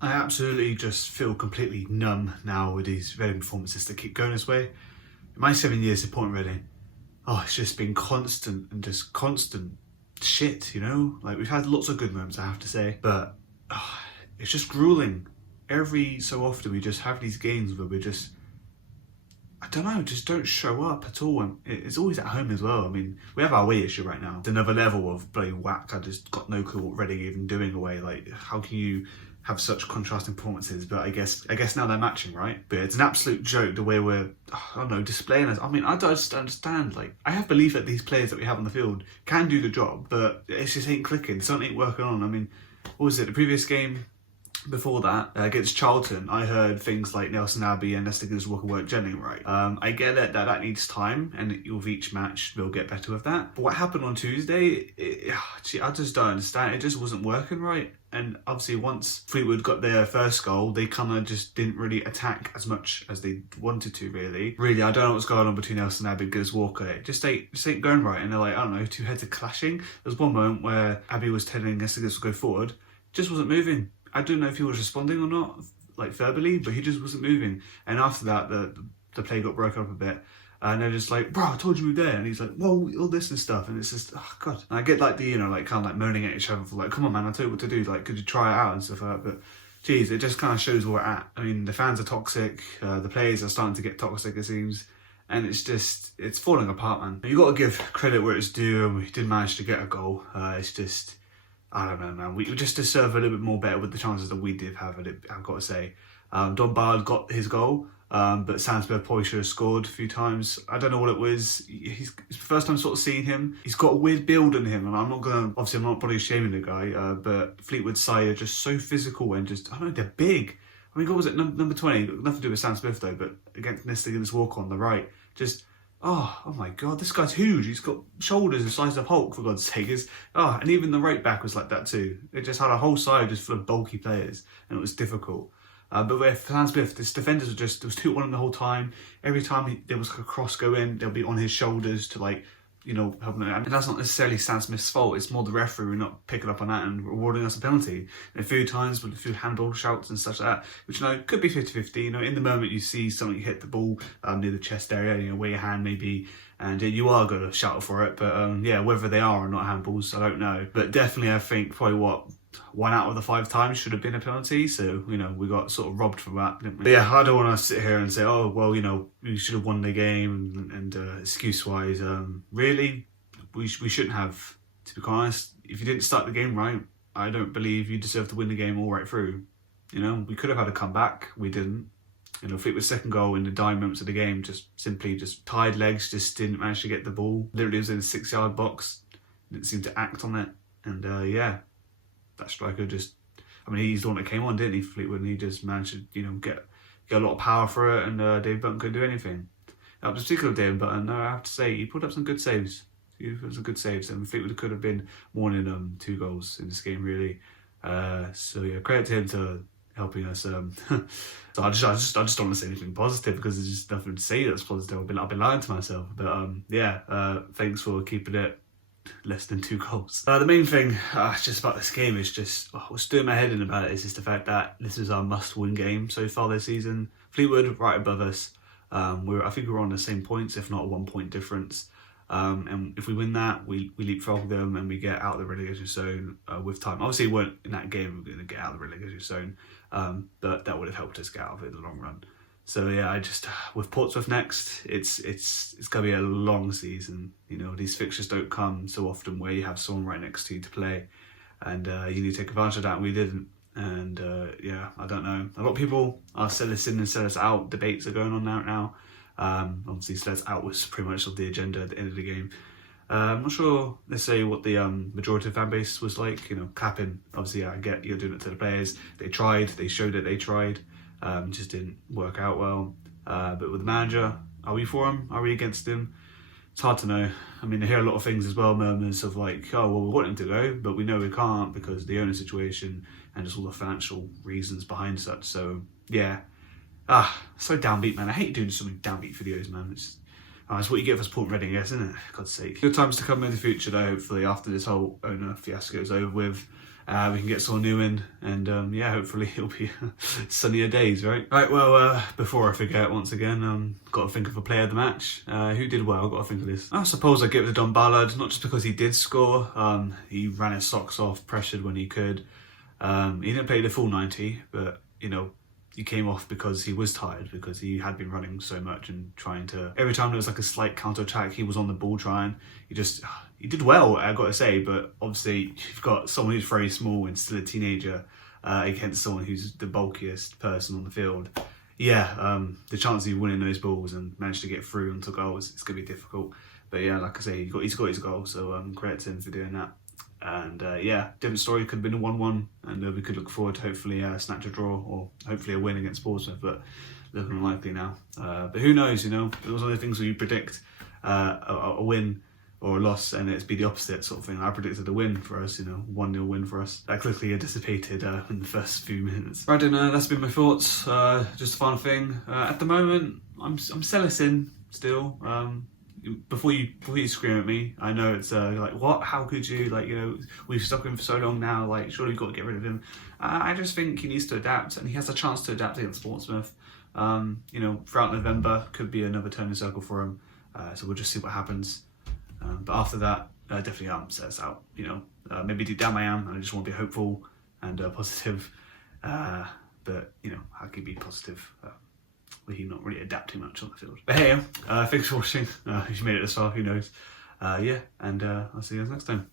I absolutely just feel completely numb now with these Reading performances that keep going this way. In my 7 years supporting Reading, it's just been constant and just constant shit, you know? Like, we've had lots of good moments, I have to say, but it's just grueling. Every so often we just have these games where we're just, I don't know, just don't show up at all. And it's always at home as well. I mean, we have our away issue right now. It's another level of bloody whack. I just got no clue what Reading even doing away. Like, how can you have such contrasting performances? But I guess now they're matching, right? But it's an absolute joke the way we're, I don't know, displaying us. I mean, I don't just understand. Like, I have belief that these players that we have on the field can do the job, but it just ain't clicking. Something ain't working on. I mean, what was it? The previous game before that, against Charlton, I heard things like Nelson Abbey and Leicester Gibbs Walker weren't gelling right. I get it that needs time, and with each match they'll get better with that. But what happened on Tuesday, I just don't understand. It just wasn't working right. And obviously once Fleetwood got their first goal, they kind of just didn't really attack as much as they wanted to, really. Really, I don't know what's going on between Nelson Abbey and Gibbs Walker. It just ain't going right. And they're like, I don't know, two heads are clashing. There was one moment where Abbey was telling Leicester Gibbs to go forward, just wasn't moving. I don't know if he was responding or not, like verbally, but he just wasn't moving. And after that, the play got broken up a bit. And they're just like, bro, I told you we were there. And he's like, whoa, all this and stuff. And it's just, oh, God. And I get like the, you know, like kind of like moaning at each other for like, come on, man, I told you what to do. Like, could you try it out and stuff like that? But geez, it just kind of shows where we're at. I mean, the fans are toxic. The players are starting to get toxic, it seems. And it's falling apart, man. You got to give credit where it's due. And we did manage to get a goal. It's just, I don't know, man. We just deserve a little bit more better with the chances that we did have. I've got to say. Don Bard got his goal, but Sam Smith probably should have scored a few times. I don't know what it was. It's the first time sort of seeing him. He's got a weird build in him, and I'm not probably shaming the guy, but Fleetwood side are just so physical and just, I don't know, they're big. I mean, what was it, number 20? Nothing to do with Sam Smith though, but against Leicester Walker on the right, just, oh my God, this guy's huge. He's got shoulders the size of Hulk, for God's sake. And even the right back was like that too. It just had a whole side just full of bulky players, and it was difficult. But with Sam Smith, this defenders there was 2-1 the whole time. Every time there was a cross go in, they'll be on his shoulders to, like, you know, help him. And that's not necessarily Sam Smith's fault. It's more the referee not picking up on that and rewarding us a penalty. And a few times with a few handball shouts and such like that, which, you know, could be 50-50. You know, in the moment you see something hit the ball near the chest area, you know, where your hand may be, and you are going to shout for it. But yeah, whether they are or not handballs, I don't know. But definitely, I think probably 1 out of the 5 times should have been a penalty. So, you know, we got sort of robbed from that, didn't we? But yeah, I don't want to sit here and say, oh, well, you know, we should have won the game and excuse-wise, really, we shouldn't have, to be honest. If you didn't start the game right, I don't believe you deserve to win the game all right through. You know, we could have had a comeback. We didn't. You know, Fleetwood's second goal in the dying moments of the game, just tied legs, just didn't manage to get the ball. Literally was in the 6-yard box, didn't seem to act on it. And yeah, that striker just, I mean, he's the one that came on, didn't he, Fleetwood? And he just managed to, you know, get a lot of power for it, and Dave Button couldn't do anything. That was particular Dave Button, I have to say, he put up some good saves. And Fleetwood could have been more than 2 goals in this game, really. So yeah, credit to him to helping us. So I just don't want to say anything positive because there's just nothing to say that's positive. I've been lying to myself. But yeah, thanks for keeping it less than 2 goals. The main thing just about this game is just, what's doing my head in about it is just the fact that this is our must-win game so far this season. Fleetwood right above us. I think we're on the same points, if not a 1 point difference. And if we win that, we leapfrog them and we get out of the relegation zone with time. Obviously, we weren't in that game, we're going to get out of the relegation zone, but that would have helped us get out of it in the long run. So yeah, I just, with Portsmouth next, it's going to be a long season. You know, these fixtures don't come so often where you have someone right next to you to play, and you need to take advantage of that, and we didn't. And yeah, I don't know. A lot of people are sell us in and sell us out. Debates are going on now. Obviously, sell us out was pretty much of the agenda at the end of the game. I'm not sure necessarily what the majority of the fan base was like. You know, clapping. Obviously, I get you're doing it to the players. They tried. They showed it. They tried. Just didn't work out well. But with the manager, are we for him? Are we against him? It's hard to know. I mean, I hear a lot of things as well, murmurs of like, oh, well, we want him to go, but we know we can't because of the owner situation and just all the financial reasons behind such. So, yeah. So downbeat, man. I hate doing something downbeat videos, man. It's what you get for supporting Reading, I guess, isn't it? God's sake. Good times to come in the future, though, hopefully, after this whole owner fiasco is over with. we can get someone new in, and yeah, hopefully it'll be sunnier days, right? Right, well, before I forget, once again, got to think of a player of the match. Who did well? Got to think of this. I suppose I'd give it to Don Ballard, not just because he did score. He ran his socks off, pressured when he could. He didn't play the full 90, but, you know, he came off because he was tired, because he had been running so much and trying to... Every time there was like a slight counter-attack, he was on the ball trying. He did well, I got to say, but obviously you've got someone who's very small and still a teenager against someone who's the bulkiest person on the field. Yeah, the chance of winning those balls and managed to get through onto goals, it's going to be difficult. But yeah, like I say, he's got his goal, so credit to him for doing that. And yeah, different story, could have been a 1-1, and we could look forward to hopefully snatch a draw or hopefully a win against Portsmouth, but looking unlikely now. But who knows, you know, it was one of the things where you predict a win or a loss and it's be the opposite sort of thing. I predicted a win for us, you know, 1-0 win for us. That quickly dissipated in the first few minutes. Right, and that's been my thoughts. Just a final thing. At the moment, I'm Sellicing still. Before you scream at me, I know it's like, what? How could you? Like, you know, we've stuck him for so long now. Like, surely you've got to get rid of him. I just think he needs to adapt, and he has a chance to adapt against Portsmouth. You know, throughout November could be another turning circle for him. So we'll just see what happens. But after that, definitely says out. You know, maybe deep down I am, and I just want to be hopeful and positive. But you know, how can you be positive? With him not really adapting much on the field. But hey, thanks for watching. If you made it this far, who knows? Yeah, and I'll see you guys next time.